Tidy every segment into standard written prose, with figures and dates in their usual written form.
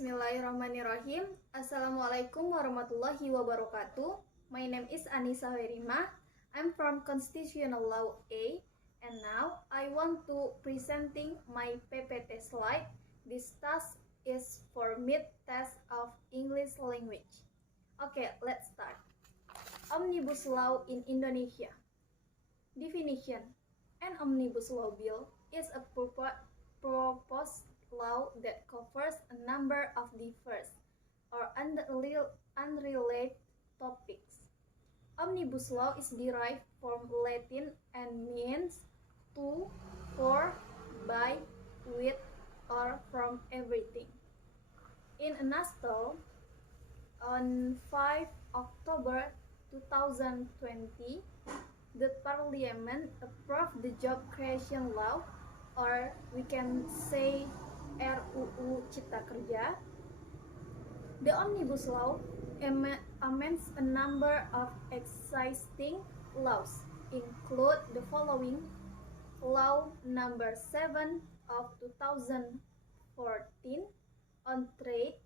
Bismillahirrahmanirrahim. Assalamualaikum warahmatullahi wabarakatuh. My name is Anissa Werima. I'm from Constitutional Law A, and now I want to presenting my PPT slide. This task is for mid-test of English language. Okay, let's start. Omnibus Law in Indonesia. Definition: an omnibus law bill is a proposed law that covers a number of diverse or unrelated topics. Omnibus law is derived from Latin and means to, for, by, with, or from everything. In a nutshell, on 5 October 2020, the Parliament approved the Job Creation Law, or we can say RUU Cipta Kerja. The Omnibus Law amends a number of existing laws, include the following: Law Number 7 of 2014 on trade,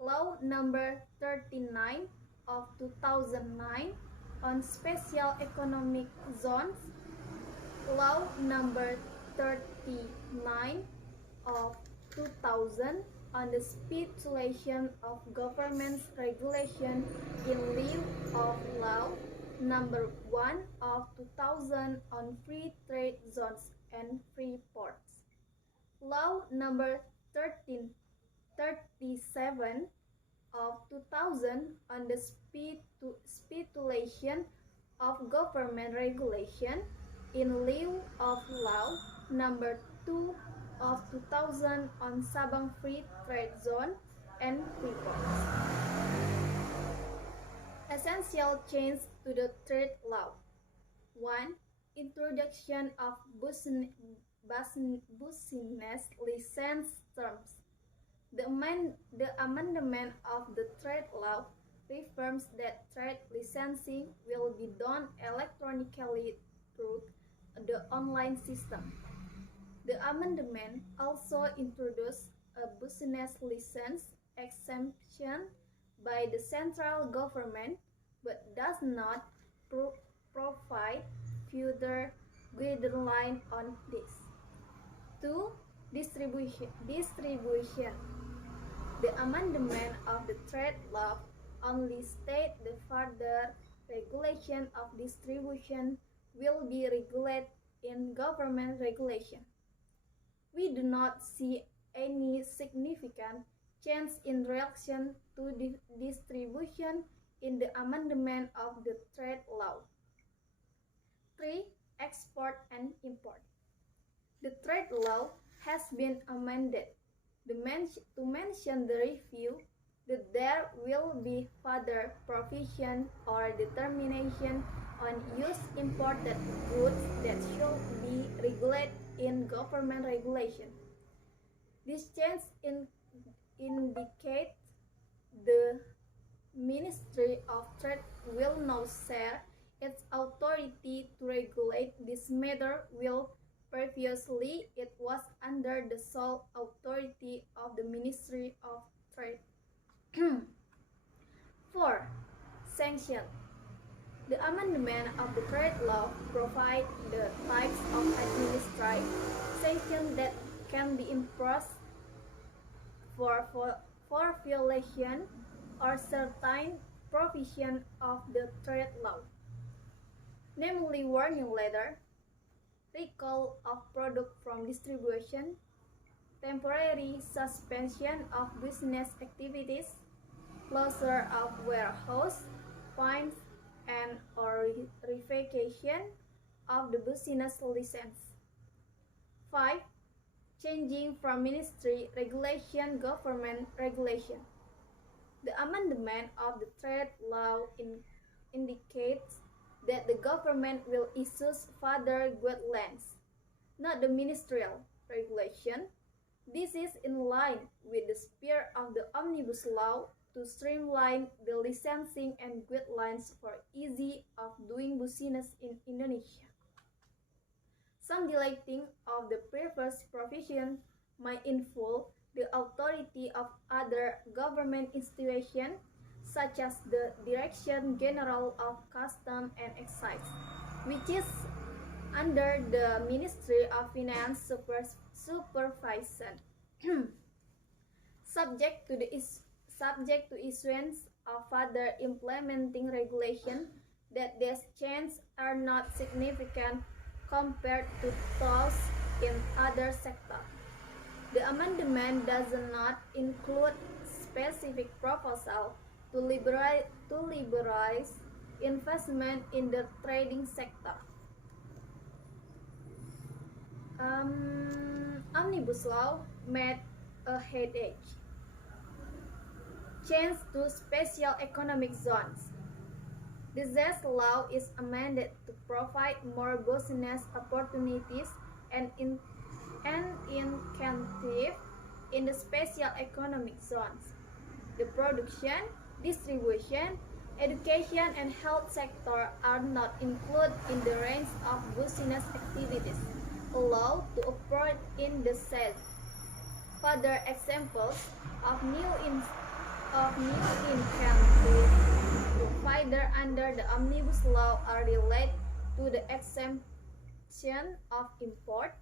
Law Number 39 of 2009 on special economic zones, Law Number 39 of 2000 on the stipulation of government's regulation in lieu of Law Number 1 of 2000 on free trade zones and free ports, Law Number 37 of 2000 on the stipulation of government regulation in lieu of Law Number 2 of 2000 on Sabang Free Trade Zone and free ports. Essential changes to the trade law. 1. Introduction of business license terms. The amendment of the trade law reaffirms that trade licensing will be done electronically through the online system. The amendment also introduced a business license exemption by the central government, but does not provide further guidelines on this. 2. Distribution. The amendment of the trade law only states the further regulation of distribution will be regulated in government regulation. We do not see any significant change in relation to distribution in the amendment of the trade law. 3. Export and import. The trade law has been amended to mention the review that there will be further provision or determination on used imported goods that should be regulated in government regulation. This change indicates the Ministry of Trade will now share its authority to regulate this matter, while previously it was under the sole authority of the Ministry of Trade. 4. Sanction. The amendment of the trade law provides the types of administrative sanctions that can be imposed for violation or certain provision of the trade law, namely warning letter, recall of product from distribution, temporary suspension of business activities, closure of warehouse, fines, and or revocation of the business license. 5. Changing from ministry regulation government regulation. The amendment of the trade law indicates that the government will issue further guidelines, not the ministerial regulation. This is in line with the spirit of the Omnibus Law to streamline the licensing and guidelines for ease of doing business in Indonesia. Some deleting of the previous provision might involve the authority of other government institutions such as the Direction General of Custom and Excise, which is under the Ministry of Finance supervision, subject to issuance of further implementing regulation that these changes are not significant compared to those in other sectors. The amendment does not include specific proposal to liberalize investment in the trading sector. Omnibus Law made a headache. Change to special economic zones. The ZES law is amended to provide more business opportunities and incentive in the special economic zones. The production, distribution, education, and health sector are not included in the range of business activities allowed to operate in the ZES. Further examples of new incentives provided under the Omnibus Law are related to the exemption of import,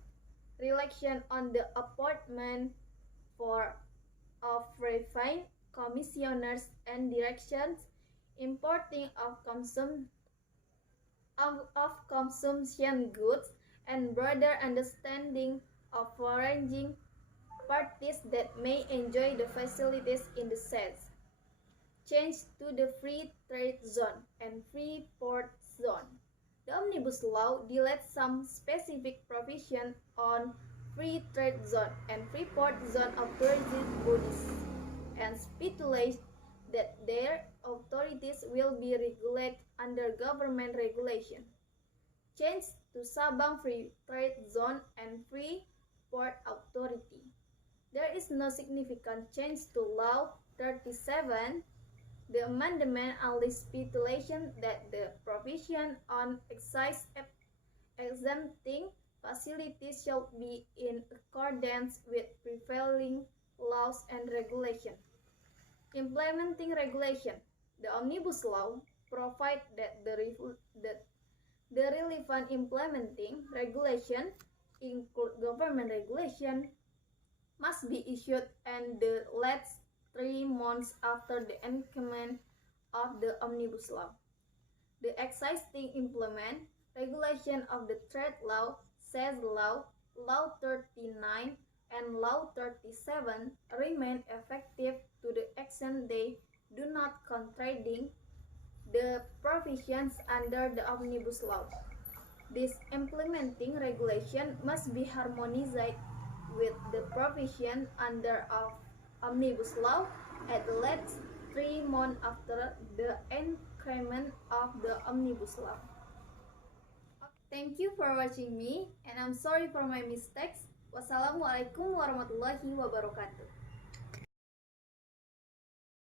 relaxation on the appointment of refined commissioners and directions, importing of consumption goods, and broader understanding of foreign parties that may enjoy the facilities in the ZES. Change to the free trade zone and free port zone. The Omnibus Law deletes some specific provision on free trade zone and free port zone authority bodies and stipulates that their authorities will be regulated under government regulation. Change to Sabang Free Trade Zone and Free Port Authority. There is no significant change to Law 37. The amendment only stipulates that the provision on excise exempting facilities shall be in accordance with prevailing laws and regulations. Implementing regulation. The Omnibus Law provides that the relevant implementing regulation, include government regulation, must be issued and the last 3 months after the enactment of the Omnibus Law. The existing implement regulation of the trade law, ZES law, Law 39, and Law 37 remain effective to the extent they do not contradict the provisions under the Omnibus Law. This implementing regulation must be harmonized with the provision under Omnibus Law at the last 3 months after the enactment of the Omnibus Law. Thank you for watching me, and I'm sorry for my mistakes. Wassalamualaikum warahmatullahi wabarakatuh.